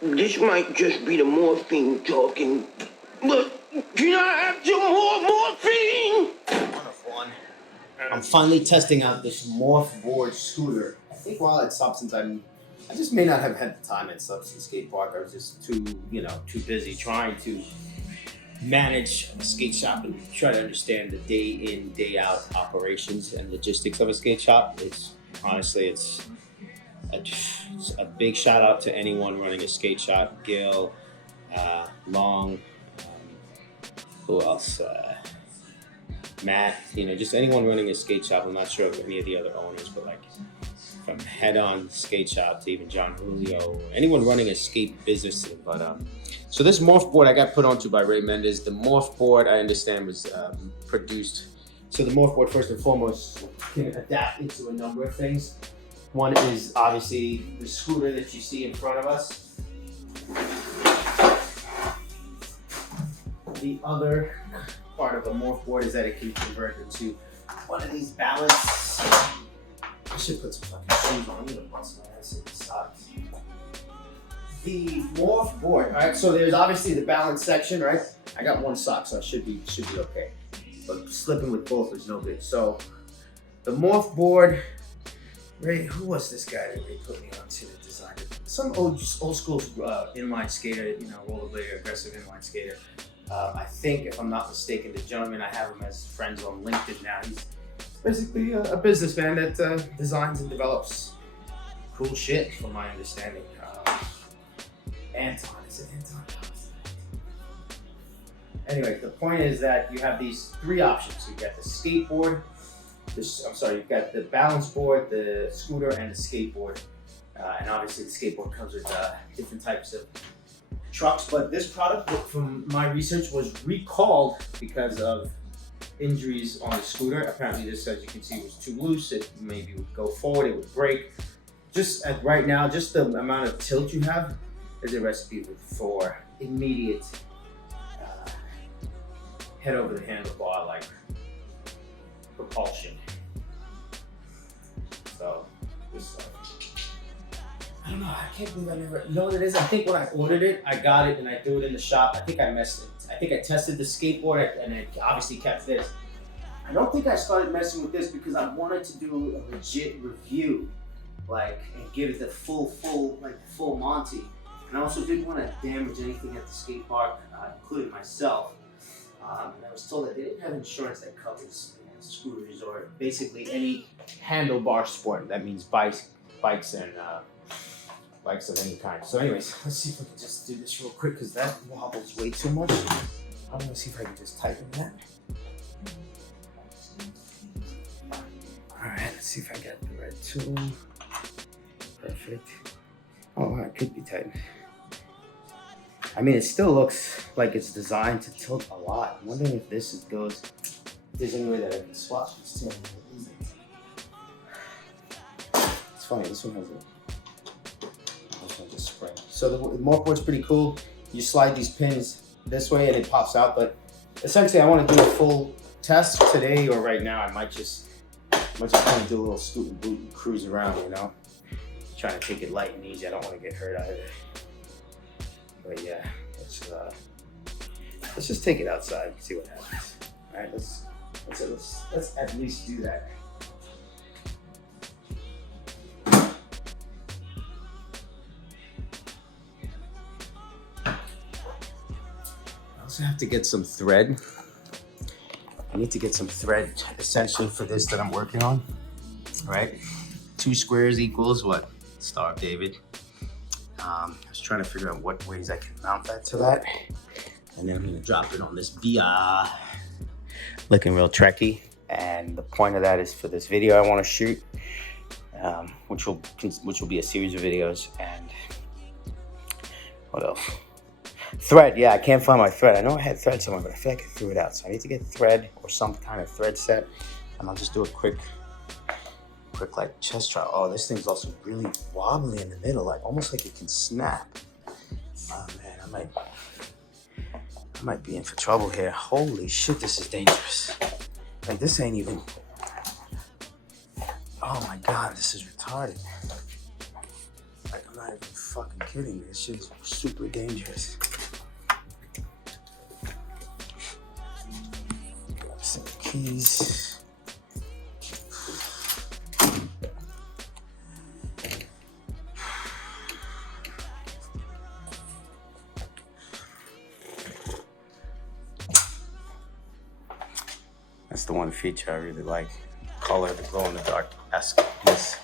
This might just be the morphine talking, but can I have some more morphine? Wonderful. I'm finally testing out this MORFBOARD scooter. I think while at Substance, I just may not have had the time at Substance Skate Park. I was just too busy trying to manage a skate shop and try to understand the day in, day out operations and logistics of a skate shop. It's a big shout out to anyone running a skate shop. Gil, Long, who else? Matt, just anyone running a skate shop. I'm not sure of any of the other owners, but like from Head On Skate Shop to even John Julio, anyone running a skate business. But so this MORFBOARD I got put onto by Ray Mendez. The MORFBOARD I understand was produced. So the MORFBOARD first and foremost can adapt into a number of things. One is obviously the scooter that you see in front of us. The other part of a MORFBOARD is that it can convert into one of these ballasts. I should put some fucking shoes on. I'm gonna bust my ass in the socks. The MORFBOARD, alright, so there's obviously the balance section, right? I got one sock, so I should be okay. But slipping with both is no good. So the MORFBOARD, Ray, who was this guy that they put me on to design it? Some old school inline skater, rollerblader, aggressive inline skater. I think, if I'm not mistaken, the gentleman, I have him as friends on LinkedIn now. He's basically a businessman that designs and develops cool shit, from my understanding. Anton, is it Anton? Anyway, the point is that you have these three options. You've got the skateboard, you've got the balance board, the scooter, and the skateboard. And obviously the skateboard comes with different types of trucks, but this product, from my research, was recalled because of injuries on the scooter. Apparently this, as you can see, was too loose. It maybe would go forward, it would break. Just right now, just the amount of tilt you have is a recipe for immediate head over the handlebar like propulsion. So this, I don't know, I can't believe I never, you know what it is? I think when I ordered it, I got it and I threw it in the shop. I think I messed it. I think I tested the skateboard and I obviously kept this. I don't think I started messing with this because I wanted to do a legit review, and give it the full Monty. And I also didn't want to damage anything at the skate park, including myself. And I was told that they didn't have insurance that covers scooters or basically any handlebar sport. That means bikes and bikes of any kind. So anyways, let's see if we can just do this real quick because that wobbles way too much. I want to see if I can just tighten that. All right, let's see if I got the right tool. Perfect. Oh, I could be tightened. I mean, it still looks like it's designed to tilt a lot. I'm wondering if if there's any way that I can swap this too. It's funny, this one just spring. So the MORFBOARD's pretty cool. You slide these pins this way and it pops out, but essentially I want to do a full test today or right now. I might just want to do a little scoot and boot and cruise around, Trying to take it light and easy. I don't want to get hurt either. But yeah, let's just take it outside and see what happens. All right, let's at least do that. I also have to get some thread. I need to get some thread essentially for this that I'm working on. All right, 2 squares equals what? Star of David. I was trying to figure out what ways I can mount that to that. And then I'm gonna drop it on this VR. Looking real trekky. And the point of that is for this video I wanna shoot, which will be a series of videos. And what else? Thread, yeah, I can't find my thread. I know I had thread somewhere, but I feel like I threw it out. So I need to get thread or some kind of thread set. And I'll just do a quick chest trial. Oh, this thing's also really wobbly in the middle, almost like it can snap. Oh man, I might be in for trouble here. Holy shit, this is dangerous. This ain't even, oh my God, this is retarded. I'm not not even fucking kidding me. This shit is super dangerous. Got some keys. That's the one feature I really like. Color, the glow in the dark aspectness.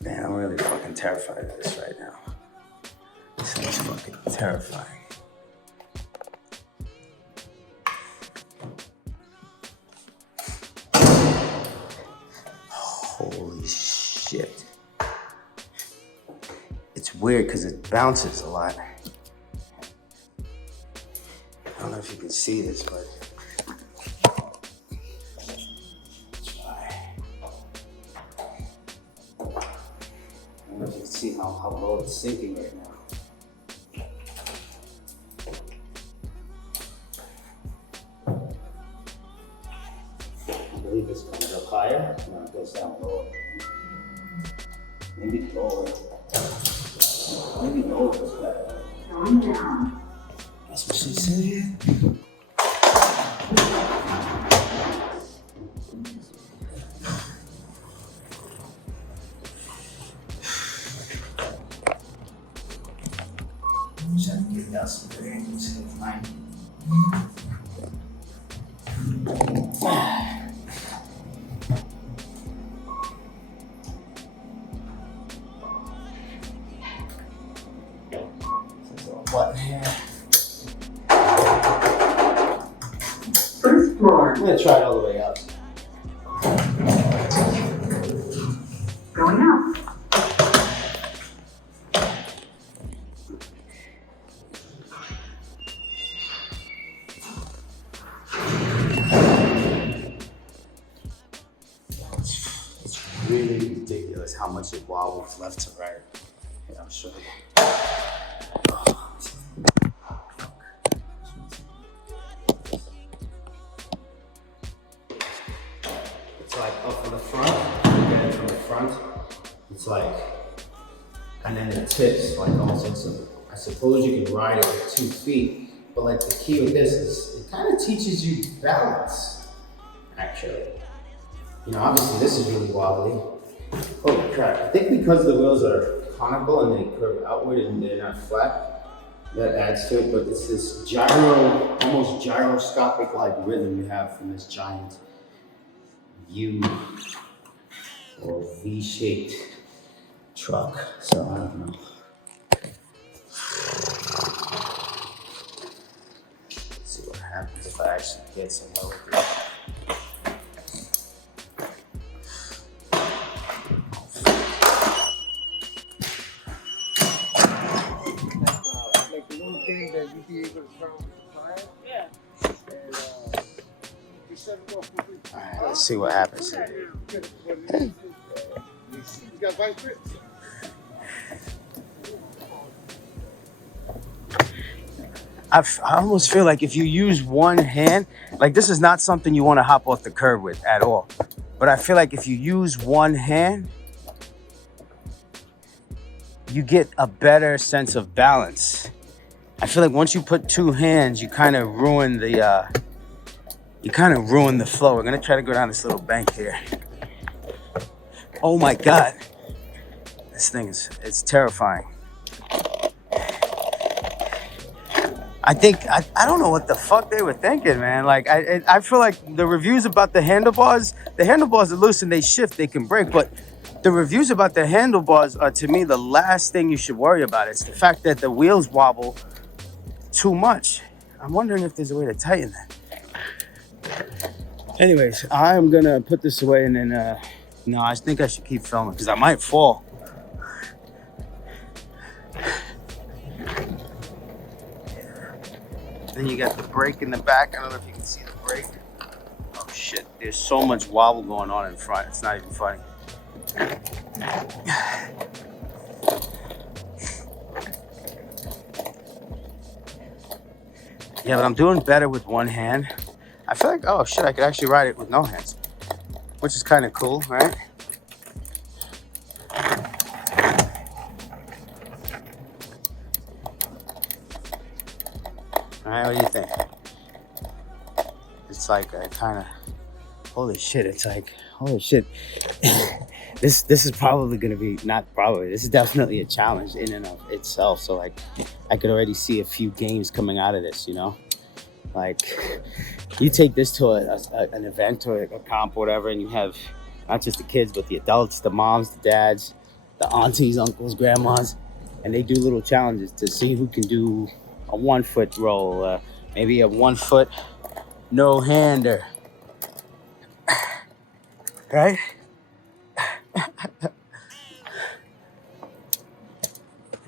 Man, I'm really fucking terrified of this right now. This is fucking terrifying. Holy shit. It's weird because it bounces a lot. I don't know if you can see this, but see how low it's sinking right now. I believe this comes up higher. No, it goes down lower. Maybe lower. Maybe lower is better. That's what she said. That's very fine. Button here. First floor. I'm gonna try it all the way up. Going up. Really ridiculous how much it wobbles left to right. Yeah, I'll show you. It's like up from the front, you get it from the front. It's like, and then it tips like almost like some, I suppose you can ride it with 2 feet, but like the key with this is it kind of teaches you balance, actually. You know, obviously this is really wobbly. Holy crap. I think because the wheels are conical and they curve outward and they're not flat, that adds to it, but it's this almost gyroscopic like rhythm you have from this giant U or V-shaped truck. So I don't know. Let's see what happens if I actually get somewhere with it. Thing that you be able to turn on the fire. Yeah. And you shut it off completely. All right, let's see what happens. You got vice grips. I almost feel like if you use one hand, like this is not something you want to hop off the curb with at all. But I feel like if you use one hand, you get a better sense of balance. I feel like once you put 2 hands, you kind of ruin the flow. We're gonna try to go down this little bank here. Oh my God, this thing it's terrifying. I don't know what the fuck they were thinking, man. Like I feel like the reviews about the handlebars are loose and they shift, they can break, but the reviews about the handlebars are, to me, the last thing you should worry about. It's the fact that the wheels wobble too much. I'm wondering if there's a way to tighten that. Anyways, I'm gonna put this away and then No, I think I should keep filming because I might fall. Then you got the brake in the back. I don't know if you can see the brake. Oh shit, there's so much wobble going on in front. It's not even funny. Yeah, but I'm doing better with one hand. I feel like, oh shit, I could actually ride it with no hands, which is kind of cool, right? All right, what do you think? It's like I kind of, holy shit, it's like, holy shit. This is probably gonna be, not probably, this is definitely a challenge in and of itself. So like, I could already see a few games coming out of this, you know? Like, you take this to an event or a comp or whatever, and you have not just the kids, but the adults, the moms, the dads, the aunties, uncles, grandmas, and they do little challenges to see who can do a 1 foot roll, maybe a 1 foot no hander, right?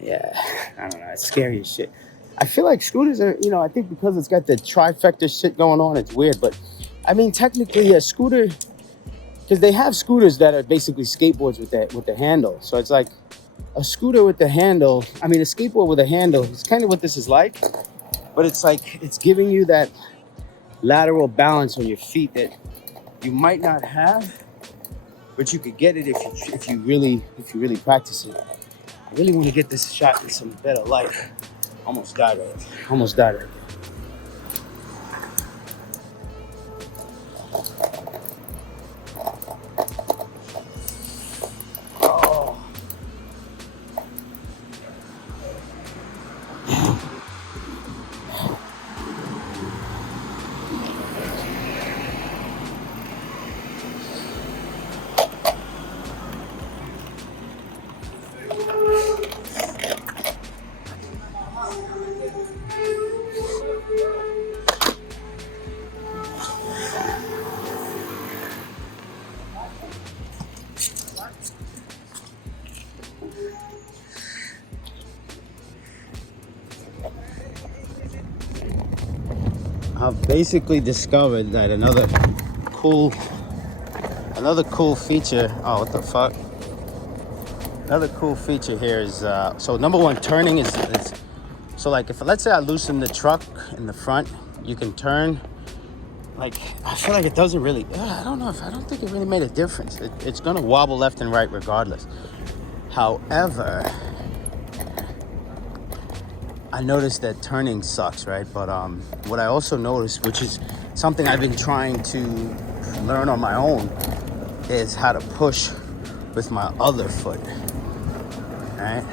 Yeah, I don't know, it's scary as shit. I feel like scooters are, you know, I think because it's got the trifecta shit going on, it's weird. But I mean, technically a scooter, because they have scooters that are basically skateboards with the handle. So it's like a scooter with the handle. I mean, a skateboard with a handle is kind of what this is like. But it's like, it's giving you that lateral balance on your feet that you might not have, but you could get it if you really practice it. I really want to get this shot in some better light. Almost died right there. Almost died right there. Oh. I've basically discovered that another cool feature. Oh, what the fuck? Another cool feature here is so number one, turning is so like if let's say I loosen the truck in the front, you can turn. Like I feel like it doesn't really. I don't think it really made a difference. It's gonna wobble left and right regardless. However, I noticed that turning sucks, right? But what I also noticed, which is something I've been trying to learn on my own, is how to push with my other foot, right?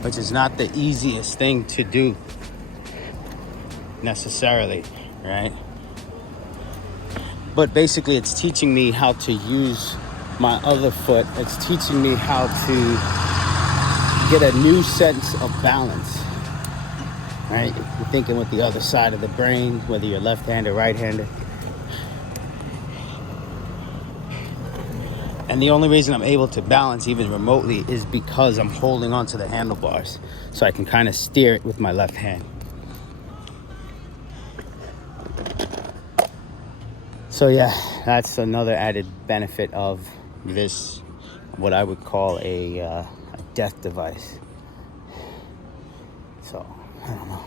Which is not the easiest thing to do necessarily, right? But basically it's teaching me how to use my other foot. It's teaching me how to get a new sense of balance, right? You're thinking with the other side of the brain, whether you're left-handed or right-handed. And the only reason I'm able to balance even remotely is because I'm holding onto the handlebars, so I can kind of steer it with my left hand. So yeah, that's another added benefit of this, what I would call a death device. So, I don't know.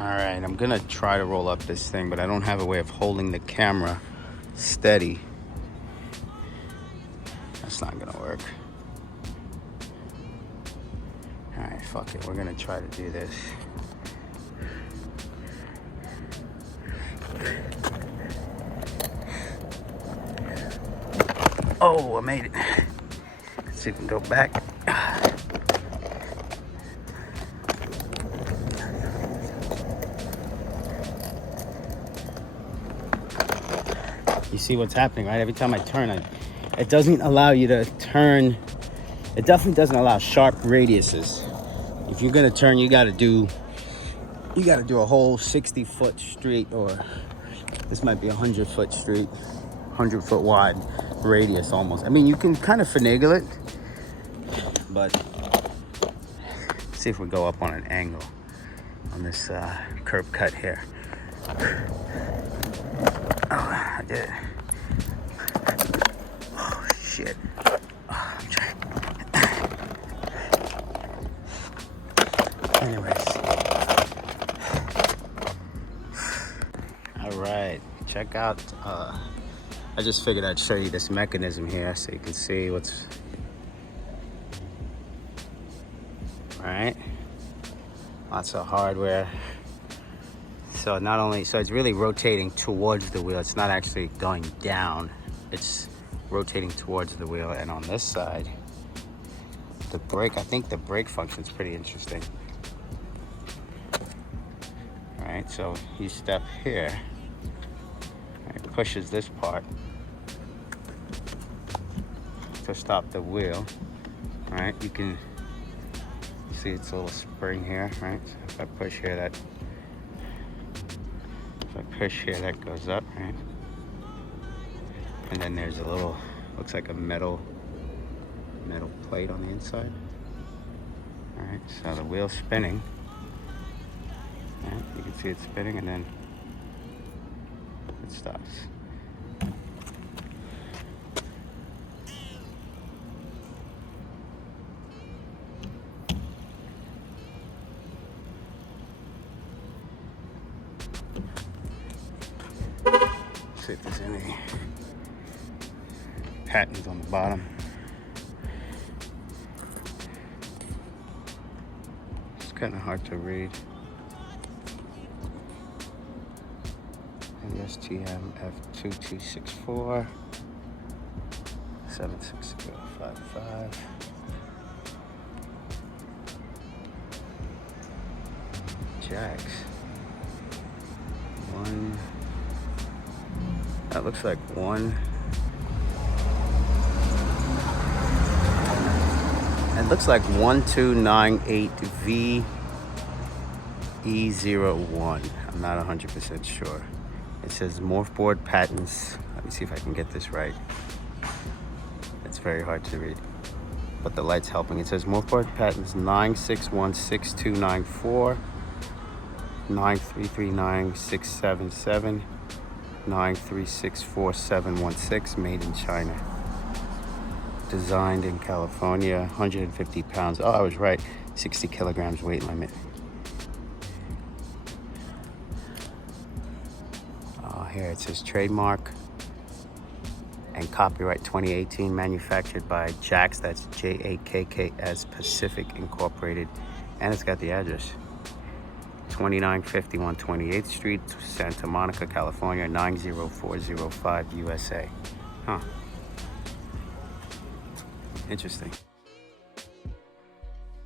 All right, I'm gonna try to roll up this thing, but I don't have a way of holding the camera steady. That's not gonna work. All right, fuck it. We're gonna try to do this. Oh, I made it. Let's see if we can go back. see what's happening, right? Every time I turn, it doesn't allow you to turn. It definitely doesn't allow sharp radiuses. If you're gonna turn, you gotta do a whole 60-foot street, or this might be 100-foot street, 100-foot wide radius almost. I mean, you can kind of finagle it, but let's see if we go up on an angle on this curb cut here. Oh, I did it. Oh, shit. Oh, I'm trying. Anyways. All right, check out, I just figured I'd show you this mechanism here so you can see what's, all right? Lots of hardware. So it's really rotating towards the wheel. It's not actually going down. It's rotating towards the wheel. And on this side, the brake, I think the brake function is pretty interesting. All right, so you step here, it pushes this part to stop the wheel, right? You can see it's a little spring here, right? So if I push here, that goes up, right? And then there's a little, looks like a metal plate on the inside. All right, so the wheel's spinning. Right, you can see it spinning, and then it stops. See if there's any patents on the bottom. It's kind of hard to read. STM F2264 76055. Jacks. One. That looks like one. It looks like 1298VE01. I'm not 100% sure. It says MORFBOARD patents. Let me see if I can get this right. It's very hard to read, but the light's helping. It says MORFBOARD patents 9616294, 9339677, 9364716, made in China. Designed in California, 150 pounds. Oh, I was right. 60 kilograms weight limit. Here it says trademark and copyright 2018, manufactured by Jacks, that's JAKKS Pacific Incorporated, and it's got the address 2951 28th Street, Santa Monica, California 90405 USA. Huh. Interesting.